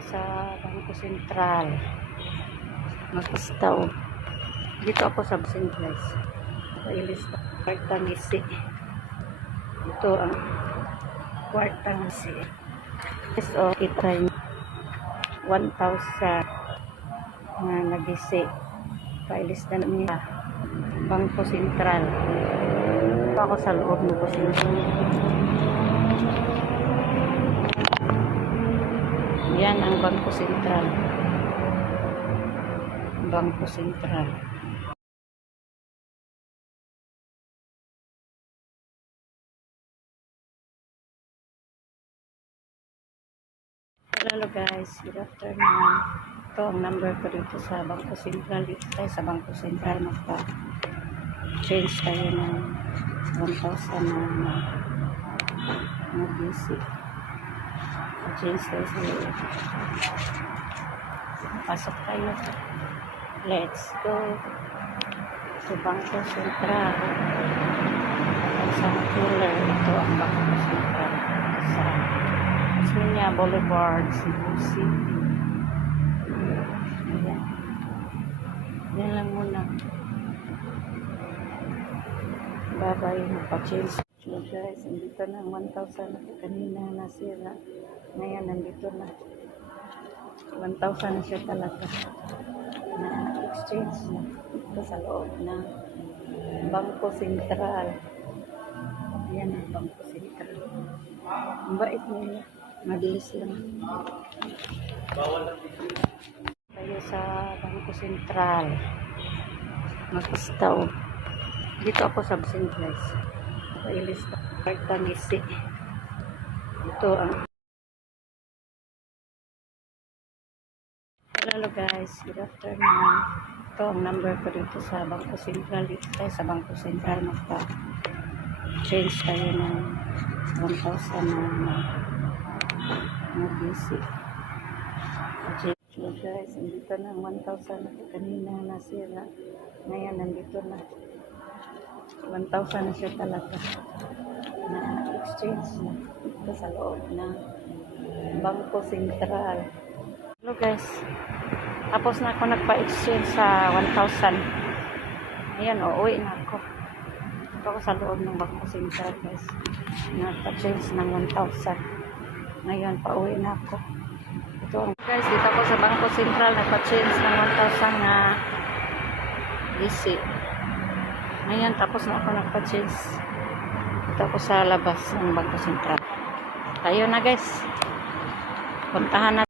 sa Bangko Sentral. Magpastaw. Dito ako sa St. Guys. Pailista. Kwarta ngisi. Ito ang kwarta ngisi. So, kita 1,000 na nagisi. Pailista niya. Bangko Sentral. Ito ako sa loob ng Bangko Sentral. Yan ang Bangko Sentral. Bangko Sentral. Hello guys, good afternoon. Ito ang number ko dito sa Bangko Sentral. Dito tayo sa Bangko Sentral. Magpa-change tayo ng 1,000 na busy. Change tayo sa loob. Pasok tayo. Let's go sa Bangko Sentral. Sa pillar, ito ang Bangko Sentral. Sa Osmeña Boulevard, Cebu City. Ayan. Yan lang muna. Bye-bye. Magpa-change. So guys, nandito na 1,000 na kanina nasira. Ngayon, nandito na. 1,000 na siya talaga. Na-exchange na. Ito sa loob ng Bangko Sentral. Yan ang Bangko Sentral. Ang bait nila. Mabilis lang. Tayo sa Bangko Sentral. Magpastaw. Dito ako sa St. Guys. Pailista. Kwarta ngisi. Ito ang hello guys, good afternoon. Ito ang number ko dito sa Bangko Sentral. Dito tayo sa Bangko Sentral. Magpa-change tayo ng 1,000 na busy. So guys, nandito na 1,000 na kanina nasira. Ngayon, nandito na. 1,000 na siya talaga. Na-exchange na. Ito sa loob ng Bangko Sentral. Hello guys. Tapos na ako nagpa-exchange sa 1,000. Ayan, uuwi na ako. Ito ako sa loob ng Bangko Sentral guys. Nagpa-change ng 1,000. Ngayon, pauwi na ako. Ito guys, dito ako sa Bangko Sentral. Nagpa-change ng 1,000 na easy. Ngayon, tapos na ako nagpa-change. Ito ako sa labas ng Bangko Sentral. Tayo na guys. Puntahan na.